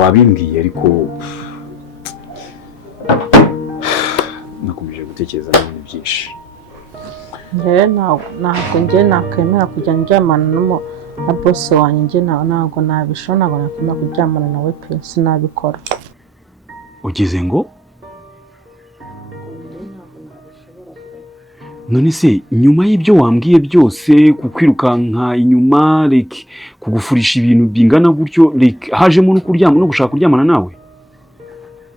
wabimbwiye ariko nakomeje gutekereza n'ibintu byinshi. Njyewe ntabwo njye nakwemera kujya ndyamana na boss wanjye, njye ntabwo nabishobora, ntabwo nakwemera kuryamana nawe pe, sinabikora. Ugize ngo none se nyuma y'ibyo wambwiye byose, kukwirukanka inyuma, like kugufurisha ibintu bingana gutyo, like hajemo no kuryama no gushaka kuryamana nawe?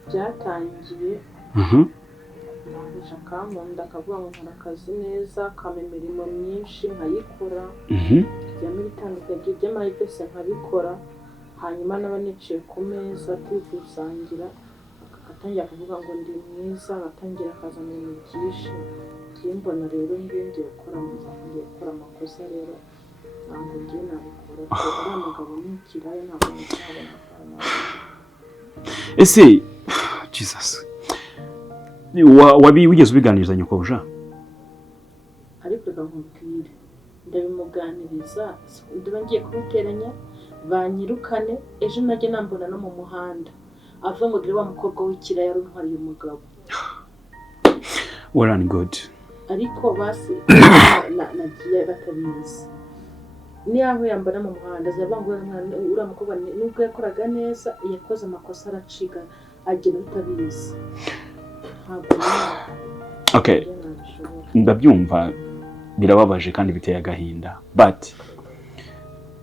Byatangiye akankunda akavuga ngo nkora akazi neza, kama imirimo myinshi nkayikora, kujyamo ibitandukanye by'amahari byose nkabikora, hanyuma naba niciye ku meza turi gusangira, agatangira kuvuga ngo ndi mwiza, agatangira akazana ibintu byinshi. Ngiye mbona rero ngiye gukora amakosa rero, ntabwo ngiye nabikora, uriya mugabo ni ikiraya, ntabwo nzabona. Ese Jesus, wigeze ubiganiriza nyokobuje? Ariko nkubwire, ndabimuganiriza, ndaba ngiye kumuteranya banyirukane, ejo najye nambona no mu muhanda avuga ngo dore wa mukobwa w'ikiraya yari untwariye umugabo. Well and good. Ariko basi nagiye batabizi, niyaho yambara mu muhanda azavuga ngo uriya mukobwa nubwo yakoraga neza yakoze amakosa aracika, agenda utabizi. Okay, ndabyumva, birababaje kandi biteye agahinda, but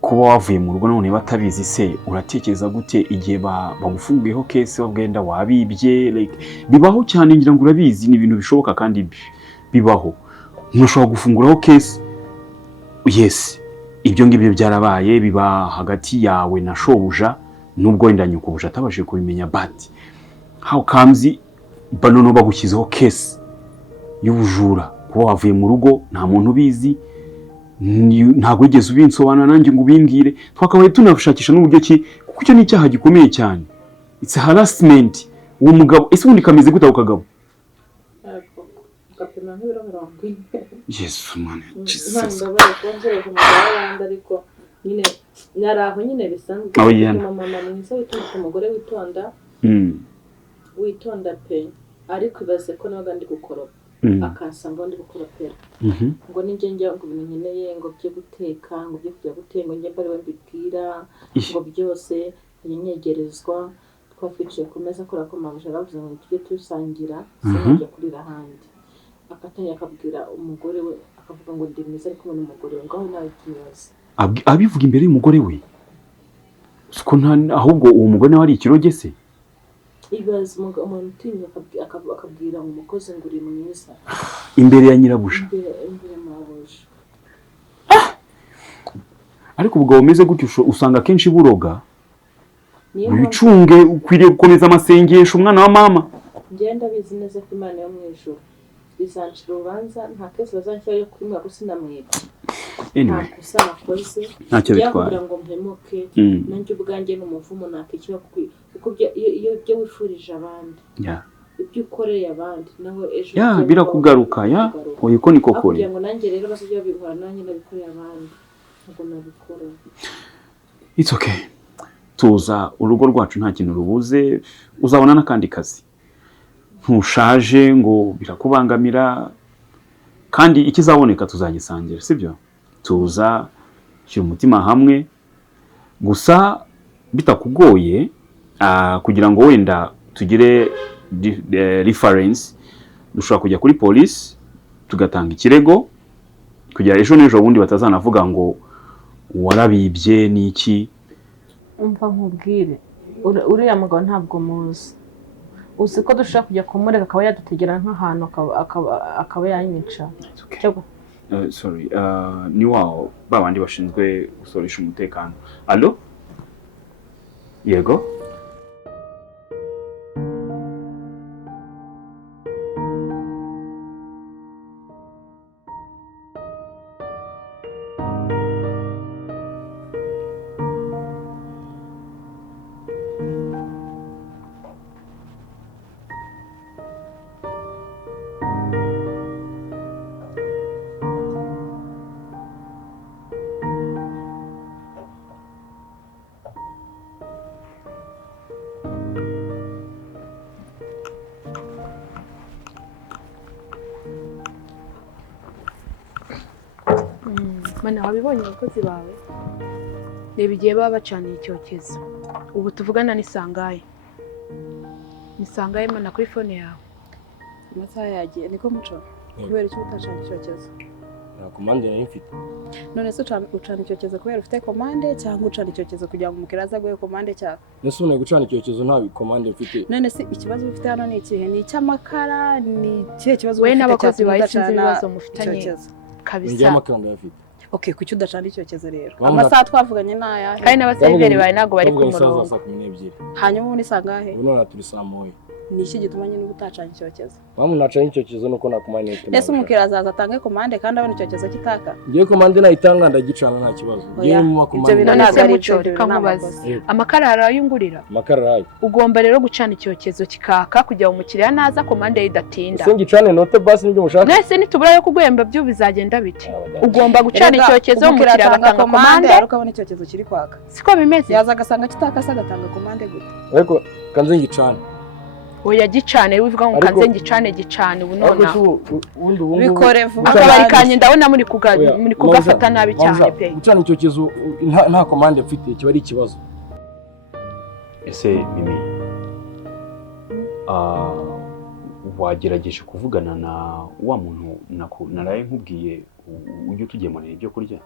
kuba wavuye mu rugo none batabizi, se uratekereza gute igihe bagufunguyeho case wabwenda wabibye? Like bibaho cyane, ngira ngo urabizi, ni ibintu bishoboka kandi bibaho. Ntushobora gufunguraho case, yes, ibyo ngibyo byarabaye, biba hagati yawe na shobuja, nubwo wenda nyokobuje atabashije kubimenya, but how comes banono bagushyizeho case y'ubujura kuba wavuye mu rugo nta muntu ubizi, ntabwo wigeze ubinsobanura nanjye ngo ubimbwire, twakabaye tunashakisha n'uburyo ki, kuko icyo ni icyaha gikomeye cyane, it's harassment. Uwo mugabo ese ubundi kameze gute ako kagabo? Gapima nk'ibiro 40. Yesu mwana, ndabaye konzere ku mugabo ariko nyine nyaraho nyine bisanzwe. Mama mwiza witonda, umugore witonda, witonda pe, ariko ibaze ko nabaga ndi gukoropa, akansanga ndi gukoropera, ngo ninjye njya ngo ibintu nkeneye, ngo byo guteka, ngo byo kujya guteka, ngo njye mbari we mbibwira, ngo byose nyegerezwa, twafikiye ku meza akora ko mama yaravuze ngo tujye tusangira, sinajya kurira ahandi. Akatangira akabwira umugore we, akavuga ngo ndi mwiza ariko n'umugore we ngaho nawe kibaza. Abivuga imbere y'umugore we? Siko ahubwo uwo mugore nawe ari ikiroge se? Ibaze umuntu utinya akabwira umukozi ngo uri mwiza imbere ya nyirabuja, imbere mabuja. Ariko ubwo umeze gutyo usanga kenshi buroga. Wicunge, ukwiriye gukomeza amasengesho umwana wa mama. Ngenda bizi neza ko Imana yo mu ijuru izanshira urubanza, nta kese bazanshyira yo kuri mwa gusa namwebwe. Anyway, ntacyo bitwara ngo mpemuke, nanjye ubwanjye n'umuvumo nakishyira kuko iyo byo wifurije abandi, ibyo ukoreye abandi nawe ejo birakugaruka, oya ko niko kore. Kugira ngo nanjye rero bazajya babihora nanjye nabikoreye abandi, ntabwo nabikora. It's okay, tuza urugo rwacu nta kintu rubuze, uzabona n'akandi kazi, ntushaje ngo birakubangamira, kandi ikizaboneka tuzagisangira, sibyo? Tuza shyira umutima hamwe, gusa bitakugoye, kugira ngo wenda tugire reference, dushobora kujya kuri police tugatanga ikirego, kugira ejo n'ejo bundi batazanavuga ngo warabibye n'iki. Umva nkubwire, uriya mugabo ntabwo muzi, uzi ko dushaka kujya kumureka akaba yadutegera nk'ahantu akaba yanyica. Sorry, ni wao babandi bashinzwe gusoresha umutekano. Allo? Yego? Mana wabibonye abakozi bawe reba igihe baba bacaniye icyokezo ubu tuvugana n'isangaye mana kuri fone yawe amasaha yagiye niko muco kubera icyo utacana icyokezo nta komande nari mfite none se ucana icyokezo kubera ufite komande cyangwa ucana icyokezo kugira ngo umukiriya aze aguhe komande cyawe nese unaye gucana icyokezo nta komande mfite none se ikibazo ufite hano ni ikihe ni icy'amakara ni ikihe kibazo we n'abakozi bawe sinzi ibibazo mufitanye kabisa njye amakaranga yafite okay kuki udacana icyokezo rero amasaha twavuganye n'aya kandi n'abasiveri bawe ntabwo bari ku murongo hanyuma ubu ni sangahe ubu none turi saa moya ni iki gituma nyine utacana icyokezo mpamvu nacanye icyokezo nuko nta komande mfite ese umukiriya azaza atange komande kandi abona icyokezo kitaka ngiye komande nayitanga ndagicana nta kibazo ngiye mu makomande ibyo bintu none se ari muco byo, reka nkubaze amakara arayungurira amakara araye ugomba rero gucana icyokezo kikaka kugira ngo umukiriya naza komande idatinda ese ngicane note basi nibyo mushaka nese nitubura yo kuguhemba byo bizagenda bite ugomba gucana icyokezo umukiriya agatanga komande ariko abona icyokezo kiri kwaka siko bimeze yaza agasanga kitakase agatanga komande gute ariko kanze ngicane oya gicane wivuga ngo kanze gicane ubu nona bikore vuba akabari kanye ndabona muri kugafata nabi cyane pe gucana icyokezo nta komande mfite kiba ari ikibazo ese Mimi wagerageje kuvugana na wa muntu naraye nkubwiye ujye utugemurira ibyo kurya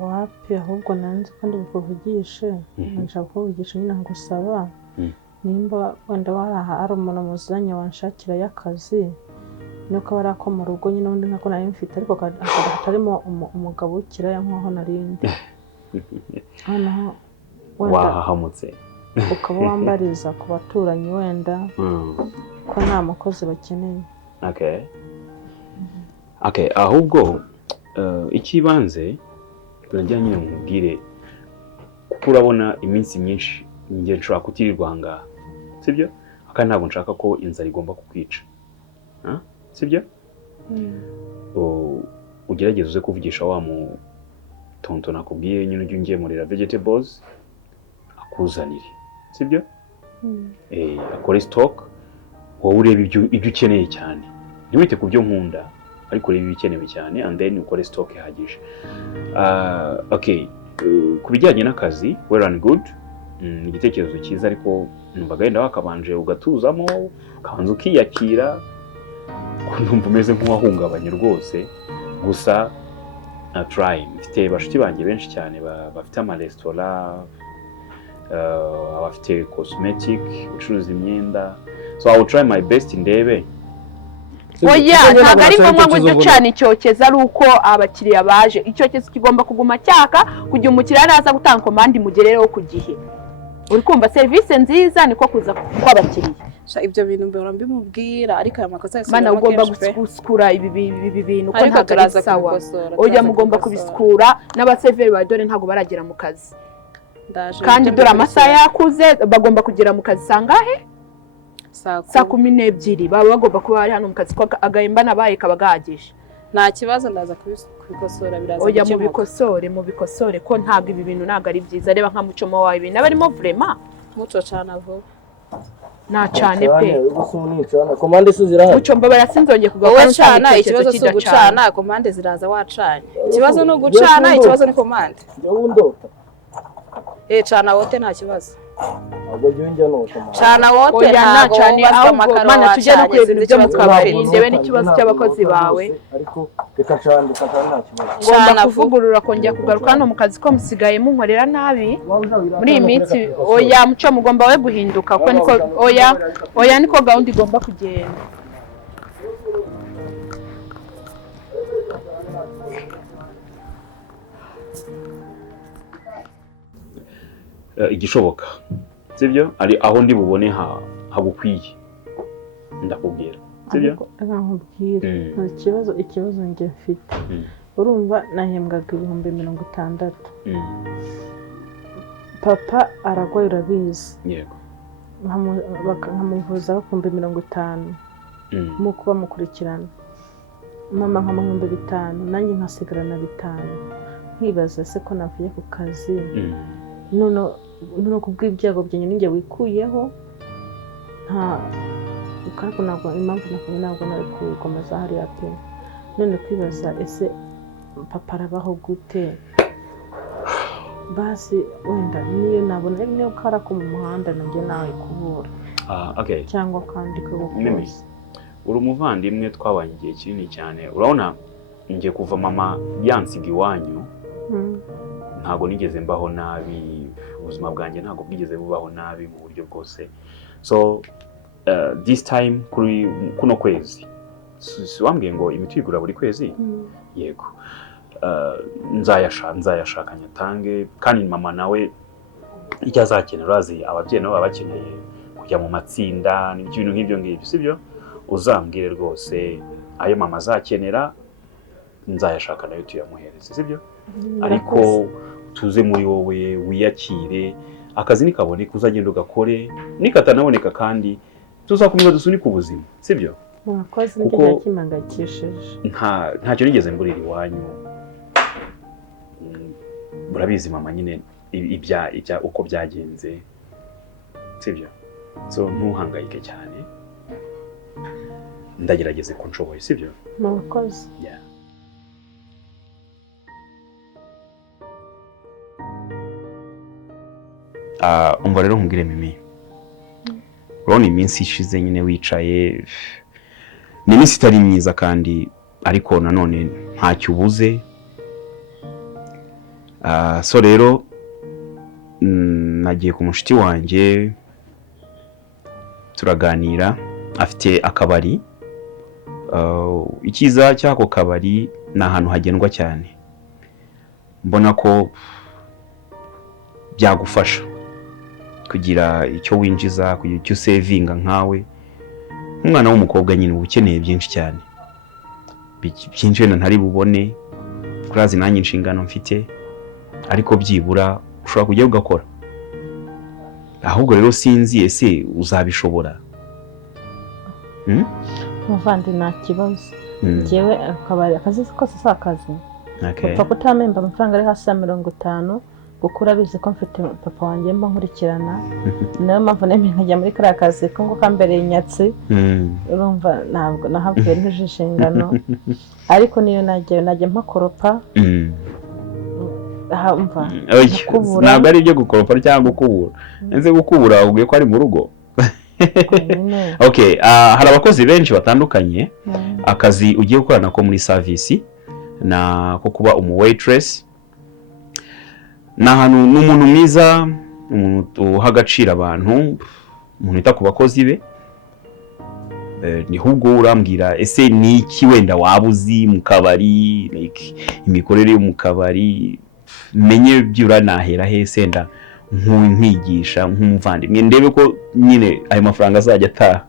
wapi ahubwo nanze kandi bukuvugishe nshaka kuvugisha nyine ngusaba nimba wenda waraha ari umuntu muzanye wanshakira y'akazi nuko bari ako mu rugo nyine undi nkako nari mfite ariko katarimo umugabo ukiraya nk'aho narindi noneho wahahamutse ukaba wambariza ku baturanyi wenda ko nta mukozi bakeneye ahubwo ikibanze turangira nyine mubwire kuko urabona iminsi myinshi njye nshobora kutirirwa ahangaha sibyo kandi ntabwo nshaka ko inzara igomba kukwica sibyo ugerageze uze kuvugisha wa mutonto nakubwiye nyine ujye ungemurira vegetables akuzanire sibyo akore stock wowe urebe ibyo ukeneye cyane ntiwite ku byo nkunda ariko urebe ibikenewe cyane and then ukore stock ihagije ku bijyanye n'akazi well and good ni igitekerezo cyiza ariko numvaga wenda wakabanje ugatuzamo ukabanza ukiyakira numva umeze nk'uwahungabanye rwose gusa try mfite bashiki banjye benshi cyane bafite amaresitora abafite cosmetic ucuruza imyenda so I will try my best ndebe oya ntabwo ari ngombwa ngo ujye ucana icyokezo ari uko abakiriya baje icyokezo kigomba kuguma cyaka kugira umukiriya naza gutanga komande imugerereho ku gihe uri kumva serivisi nziza niko kuza kw'abakiriya ibyo bintu mbora mbimubwira ariko aya makosa yose mana ugomba gusukura ibi bintu ko ntabwo ari sawa oya mugomba kubisukura n'abaseveri ba dore ntabwo baragera mu kazi kandi dore amasaha yakuze bagomba kugera mu kazi sangahe saa 12 baba bagomba kuba bari hano mu kazi ko agahemba nabaye kaba gahagije nta kibazo ndaza kubikosora biraza oya mubikosore ko ntabwo ibi bintu ntabwo ari byiza reba nka mucomo wawe ibintu abarimo vrema muco cana vuba nta cane pe komande se zirahari mucomba barasinzongeye kugaruka cana ikibazo cyo gucana komande ziraza wacanye ikibazo no gucana ikibazo ni komande cana wote nta kibazo cana wote nta cane ahubwo mana tujye no kureba ibintu byo mu kabari ndebe n'ikibazo cy'abakozi bawe ariko reka cana nta kibazo ngomba kuvugurura kongera kugaruka hano mu kazi ko musigaye munkorera nabi muri iyi minsi oya muco mugomba we guhinduka ko niko oya niko gahunda igomba kugenda igishoboka sibyo ari aho ndi bubone hagukwiye ndakubwira sibyo nkubwire ikibazo njye mfite urumva nahembwaga 60,000 papa aragwaye urabizi yego nkamuvuza 50,000 mu kuba mukurikirana mama nkamuhemba 5 nanjye nkasigarana 5 nkibaza se ko navuye ku kazi none kubw'ibyago byanjye ninjye wikuyeho ntabwo impamvu ntabwo nari kubikomeza hariya pe none kwibaza ese papa arabaho gute basi wenda niyo nabona niyo kara ko mu muhanda nanjye nawe kubura okay cyangwa kandi ko gukoza uri umuvandimwe twabanye igihe kinini cyane urabona ngiye kuva mama yansiga iwanyu ntago nigeze mbaho nabi ubuzima bwanjye ntago bwigeze bubaho nabi mu buryo bwose so this time kuri kuno kwezi wambwiye ngo imiti igura buri kwezi yego nzayashaka nyatange kandi mama nawe icyo azakenera azi ababyeyi nabo bakeneye kujya mu matsinda n'ibintu nk'ibyo ngibyo sibyo uzambwire rwose ayo mama azakenera nzayashaka nayo tuyamuhereze sibyo ariko tuze muri wowe wiyakire akazi nikaboneka uzagenda ugakore nikatanaboneka kandi tuzakomeza dusunika ubuzima sibyo mwakoze n'icyo kimangakishije ntacyo nigeze mburira iwanyu murabizi mama nyine ibya uko byagenze sibyo so ntuhangayike cyane ndagerageze ko nshoboye sibyo mwakoze umva rero nkubwire Mimi urabona iminsi ishize nyine wicaye ni iminsi itari myiza kandi ariko nanone ntacyo ubuze so rero nagiye ku mushuti wanjye turaganira afite akabari icyiza cy'ako kabari ni ahantu hagendwa cyane mbona ko byagufasha kugira icyo winjiza kugira icyo usevinga nkawe umwana w'umukobwa nyine uba ukeneye byinshi cyane byinshi wenda ntari bubone kurazi nanjye inshingano mfite ariko byibura ushobora kujya ugakora ahubwo rero sinzi ese uzabishobora muvandi nta kibazo njyewe akabari akazi kose si akazi upfa kutamemba amafaranga ari hasi ya 50 kuko urabizi ko mfite papa wanjye mba nkurikirana niyo mpamvu nemeye nkajya muri kariya kazi ko ngo kambereye inyatsi urumva ntabwo nahabwiwe n'inshingano ariko niyo najya mpakoropa ntabwo ari ibyo gukoropa cyangwa gukubura nze gukubura ubwiye ko ari mu rugo okay hari abakozi benshi batandukanye akazi ugiye gukorana ko muri service na ko kuba umu waitress ni ahantu n'umuntu mwiza umuntu uha agaciro abantu umuntu wita ku bakozi be niho ubwo urambwira ese ni iki wenda waba uzi mu kabari imikorere yo mu kabari menye byura nahera he senda nkwigisha nk'umuvandimwe ndebe ko nyine ayo mafaranga azajya ataha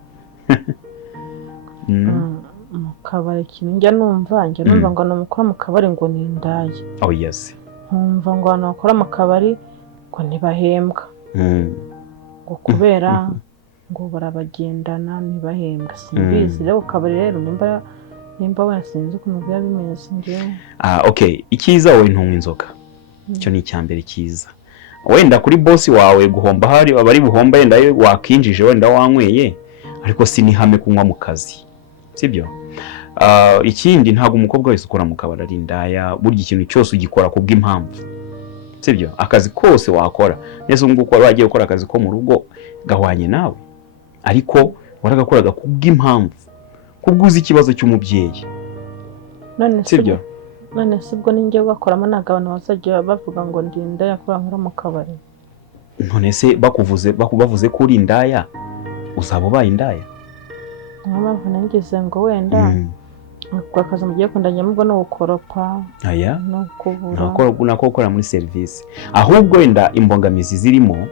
mu kabari ikintu njya numva ngo namukora mu kabari ngo ni indaya oh yes nkumva ngo abantu bakora mu kabari ngo ntibahembwa ngo kubera ngo barabagendana ntibahembwa simbizi rero ku kabari rero nimba wenda sinzi ukuntu biba bimeze njyewe okay icyiza wowe ntunywa inzoga icyo ni icyambere cyiza wenda kuri bosi wawe guhomba hari abari buhomba yenda wakinjije wenda wanyweye ariko si nihame kunywa mu kazi sibyo ikindi ntabwo umukobwa wese ukora mu kabari ari indaya burya ikintu cyose ugikora kubw'impamvu sibyo akazi kose wakora nese ngo ukora wagiye gukora akazi ko mu rugo gahwanye nawe ariko waragakoraga kubw'impamvu kubwuza ikibazo cy'umubyeyi sibyo none sibwo ninjye ugakoramo ntabwo abantu bazajya bavuga ngo ndi indaya kubera nkora mu kabari none se bavuze ko uri indaya uzaba ubaye indaya niyo mpamvu nangize ngo wenda ako kazi mugiye kundanya mubwo no gukoropa no kubura nako gukora muri service ahubwo wenda imbogamizi zirimo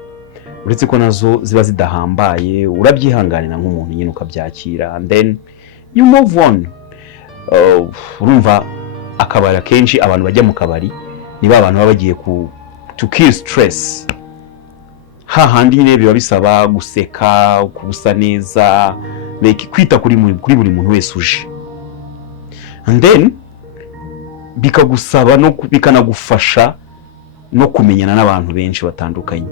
uretse ko nazo ziba zidahambaye urabyihanganira nk'umuntu nyine ukabyakira and then you move on urumva akabari kenshi abantu bajya mu kabari niba abantu baba bagiye to kill stress hahandi nyine biba bisaba guseka kubusa neza kwita kuri buri muntu wese uje and then bikagusaba no bikanagufasha no kumenyana n'abantu benshi batandukanye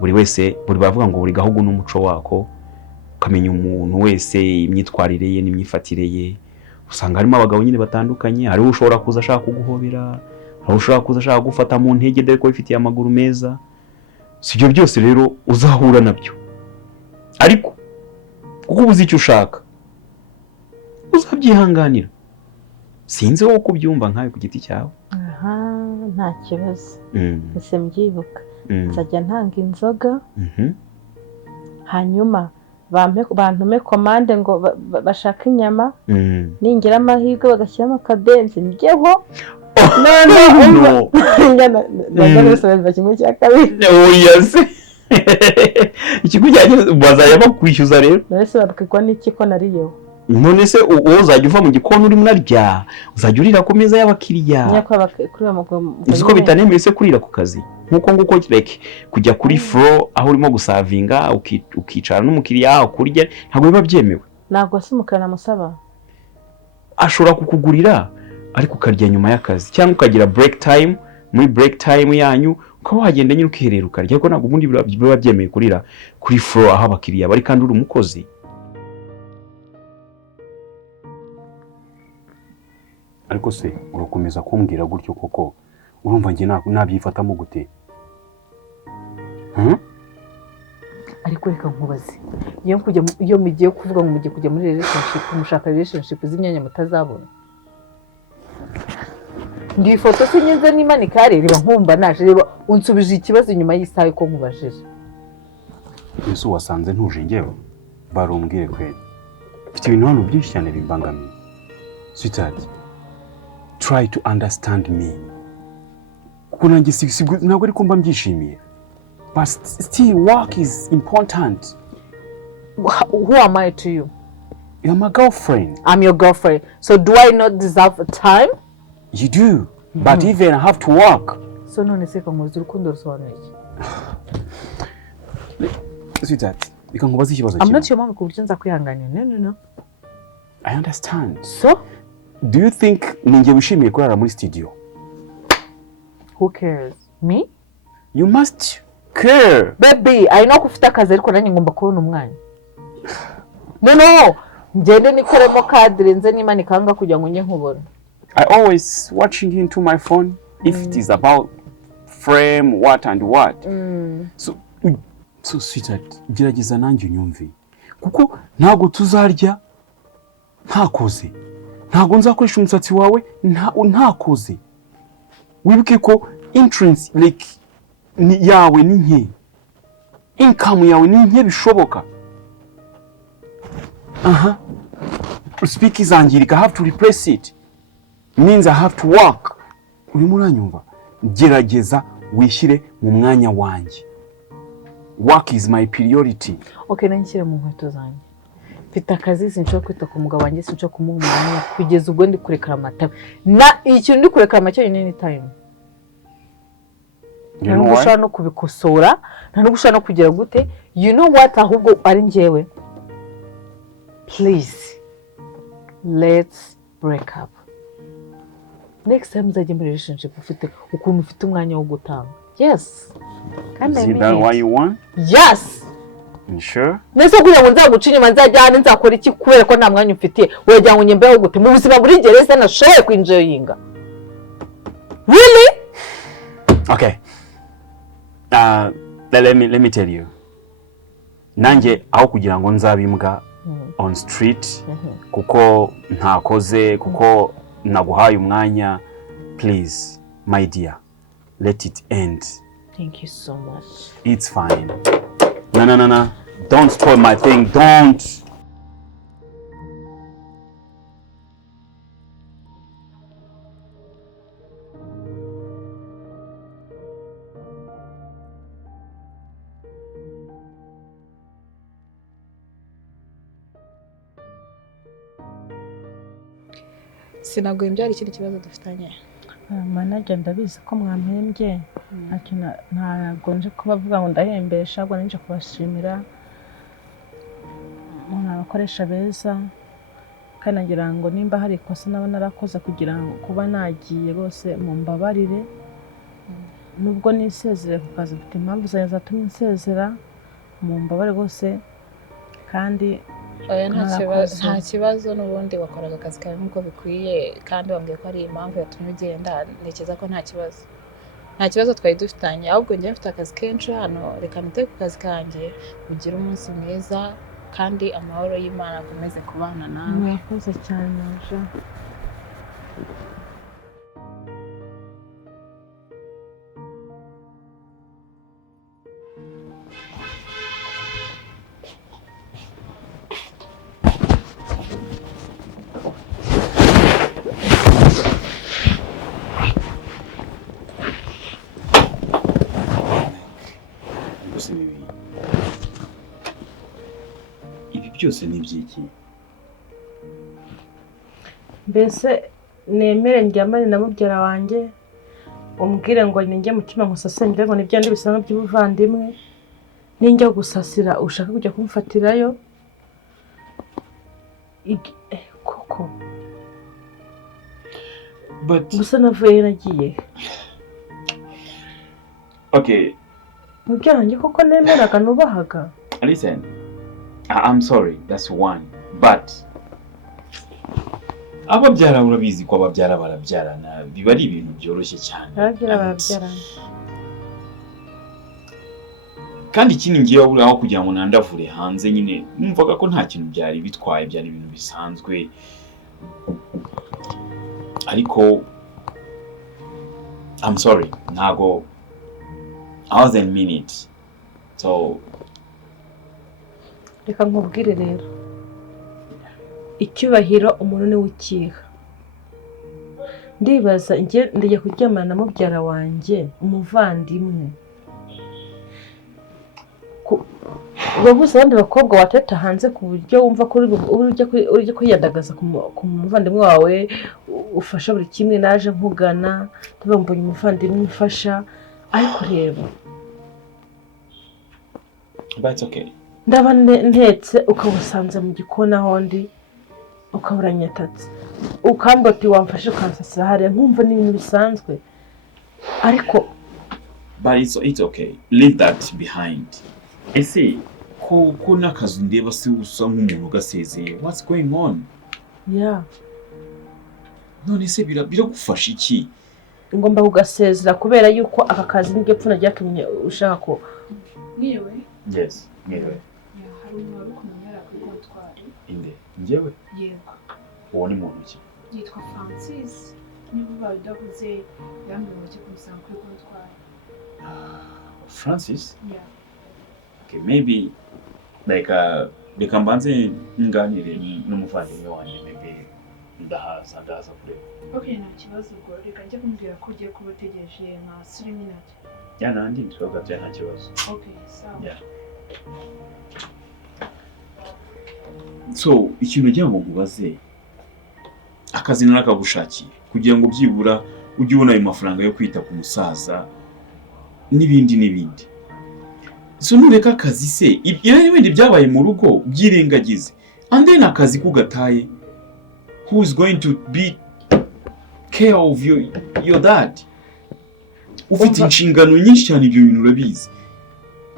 buri wese bavuga ngo buri gahugu n'umuco wako ukamenya umuntu wese imyitwarire ye n'imyifatire ye usanga harimo abagabo nyine batandukanye, hariho ushobora kuza ashaka kuguhobera, hariho ushobora kuza ashaka gufata mu ntege dore ko bifitiye amaguru meza. Si ibyo byose rero uzahura nabyo, ariko kuko ubuze icyo ushaka uzabyihanganira. Sinzi wowe uko ubyumva nkawe ku giti cyawe. Nta kibazo, ese mbyibuka nzajya ntanga inzoga, hanyuma bantume komande ngo bashaka inyama, ningira amahirwe bagashyiramo akabenzi njyeho none kimwe cya kabiri. Ikigo cyageze bazajya bakwishyuza rero. None se babwirwa n'iki ko nariyeho? None se uwo uzajya uva mu gikoni urimo unarya, uzajya urira ku meza y'abakiriya. Uzi ko bitanemewe se kurira ku kazi nk'uko nguko like kujya kuri floor aho urimo gusavinga ukicara n'umukiriya ukurya, ntabwo biba byemewe. Ntabwo se umukiriya namusaba, ashobora kukugurira ariko ukarya nyuma y'akazi, cyangwa ukagira break time. Muri break time yanyu ukaba wagenda nyine ukiherera ukarya, ariko ntabwo ubundi biba byemeye kurira kuri floor aho abakiriya bari kandi uri umukozi. Ariko se urakomeza kumbwira gutyo koko, urumva nge nabyifatamo gute? Ariko reka nkubaze, iyo mugiye kuvuga ngo mugiye kujya muri relationship, mushaka relationship z'imyanya mutazabona. Ndi ifoto se nyenze n'imanika reba nkumva naje, reba unsubije ikibazo inyuma y'isaha ko nkubajije. Yesu wasanze ntuje ngewe barumbwire kweli, mfite ibintu hano byinshi cyane bimbangamiye. Sweetheart, try to understand me. Kuko nanjye ntabwo ariko mba mbyishimiye, but still work is important. Who am I to you? You're my girlfriend. I'm your girlfriend. So do I not deserve time? You do, but even I have to work. So none se kamuzi urukundo rusobanuye iki? Sweetheart, ikankubaza ikibazo kimwe. I'm not your mom ku buryo nza kwihanganira. No. I understand. So? Do you think ninjye wishimiye kurara muri studio? Who cares? Me? You must care. Baby, I know kufita akazi ariko nanjye ngomba kubona umwanya. No. Ngende nikoremo kadire nze nimanika hanga kugira ngo njye nkubona. I always watching into my phone if it is about frame what and what. So sweetheart, gerageza nanjye unyumve. Kuko ntago tuzarya ntakoze. Ntago nzakoresha umusatsi wawe ntakoze. Wibuke ko entrance like yawe ni nke, income yawe ni nke bishoboka. Speak izangirika, I have to replace it. Means I have to work. Urimo uranyumva? Gerageza wishyire mu mwanya wanjye. Work is my priority. Okay, nanshyire mu nkweto zanjye. Mfite akazi sinshobora kwita ku mugabo wanjye, sinshobora kumuha umwanya kugeza ubwo ndi kurekera amata. Na ikintu ndi kurekera amata ni time. Nta gushaka no kubikosora, nta gushaka no kugira gute. You know what, ahubwo ari njyewe. Please, let's break up. Next time nzajya muri relationship ufite ukuntu ufite umwanya wo gutanga. Yes. Is that what you want? Yes. You sure? Nese kugira ngo nzaguca inyuma nzajyana nzakora iki kubera ko nta mwanya ufitiye, uragira ngo nyembeho gute mu buzima buri gereza nashoboye kwinjoyinga? Really? Okay. Let me tell you. Nanjye aho kugira ngo nzabimbwa on street kuko ntakoze, kuko naguhaye umwanya, please my dear, let it end. Thank you so much. It's fine. No. Don't spoil my thing. Don't. Sinaguye byari ikindi kibazo dufitanye. Manager ndabizi ko mwampembye, ntabwo nje kubavuga ngo ndahembesha, ahubwo nje kubashimira. Abakoresha beza, kandi nagira ngo nimba hari ikosa nabo narakoze kugira ngo kuba nagiye bose mu mbabarire. Nubwo nisezereye ku kazi mfite impamvu zatumye nsezera, mu mbabare bose, kandi oya nta kibazo n'ubundi wakoraga akazi kawe nk'uko bikwiye kandi wambwiye ko ari impamvu yatumye ugenda ntekereza ko nta kibazo twari dufitanye ahubwo njye mfite akazi kenshi hano reka nite ku kazi kanjye ugire umunsi mwiza kandi amahoro y'Imana akomeze kubana nawe. Murakoze cyane naje. Ibi byose ni iby'iki? Mbese nemere njyamane na mubyara wanjye umbwire ngo ninjye mutima nkusasengere ngo nibyo ndi bisanzwe by'ubuvandimwe ninjya gusasira ushaka kujya kumfatirayo koko gusa navuye nagiye. Okay. Mubyara wanjye koko nemeraga nubahaga. Listen, I'm sorry, that's one, but ababyara urabizi ko ababyara barabyarana biba ari ibintu byoroshye cyane. Barabyarana. Kandi ikindi ngiye aho kugira ngo nandavure hanze nyine numvaga ko nta kintu byari bitwaye, byari ibintu bisanzwe. Ariko I'm sorry, ntago I wasn't mean it. So reka nkubwire rero icyubahiro umuntu ni ukiha. Ndibaza njye ndiye kuryamana na mubyara wanjye umuvandimwe. Wabuze abandi bakobwa wateta hanze ku buryo wumva ko uri kwiyandagaza ku muvandimwe wawe ufasha buri kimwe naje nkugana tubambonye umuvandimwe umfasha ariko reba. But okay. Ndaba ntetse ukabusanze mu gikona hondi ukaburanyatatse ukamboti wamfashe ukansasira hariya nkumva n'ibintu bisanzwe ariko but it's okay, leave that behind. Ese ko nakazi ndeba se usa nk'umuntu gasezeye, what's going on? Yeah, none se biragufasha iki? ngomba kugasezera kubera yuko aka kazi nibyo pfuna ryatumye ushaka ko mwiwe. Yes, mwiwe. Hari umuntu uri kumenyera kuri kontwari. Inde njyewe? Yego. Uwo ni muntu ki? Yitwa Francis. Niba babidavuze yambwiye ngo kumusanga kuri kontwari. Francis? Yeah. Okay, maybe like reka mbanze nganire n'umuvandimwe wanjye, maybe ndahaza kure. Okay, nta kibazo ubwo reka njye kumbwira ko ugiye kuba utegereje nka 3 minutes. Nandi nshobora bya nta kibazo. Okay, sawa. Yeah. So ikintu ngira ngo nkubaze, akazi narakagushakiye kugira ngo byibura ujye ubona ayo mafaranga yo kwita ku musaza n'ibindi. So nureka akazi se ibindi byabaye mu rugo byirengagize, and then akazi kugataye, who is going to be care of your dad? Ufite inshingano nyinshi cyane, ibyo bintu urabizi.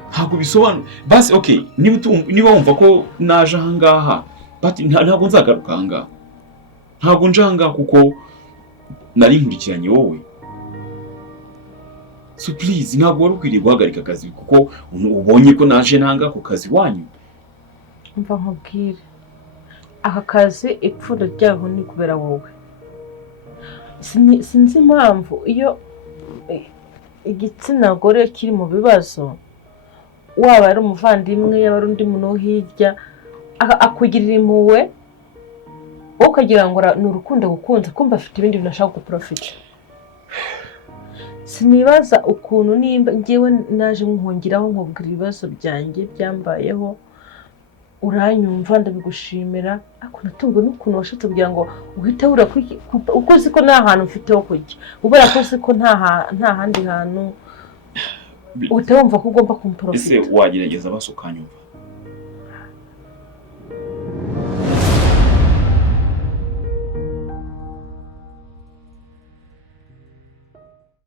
Ntabwo bisobanura basi. Okay, niba wumva ko naje ahangaha, but ntabwo nzagaruka ahangaha, ntabwo nje ahangaha kuko nari nkurikiranye wowe. So please, ntabwo wari ukwiriye guhagarika akazi kuko ubonye ko naje nanga ku kazi wanyu. Umva nkubwire, aka kazi ipfundo ryaho ni kubera wowe. Sinzi impamvu iyo igitsina gore kiri mu bibazo, waba ari umuvandimwe yaba ari undi muntu hirya akugirira impuhwe, ukagira ngo ni urukundo gukunze kumva afite ibindi bintu ashaka guprofita. Sinibaza ukuntu nimba ngewe naje nkuhungiraho nkubwira ibibazo byanjye byambayeho, uranyumva ndabigushimira, ariko natungwe n'ukuntu washatse kugira ngo uhite wura uko uzi ko nta hantu mfite ho kujya, ubera ko uzi ko nta handi hantu uhite wumva ko ugomba kumprofita. Ese wagerageza basukanyumva?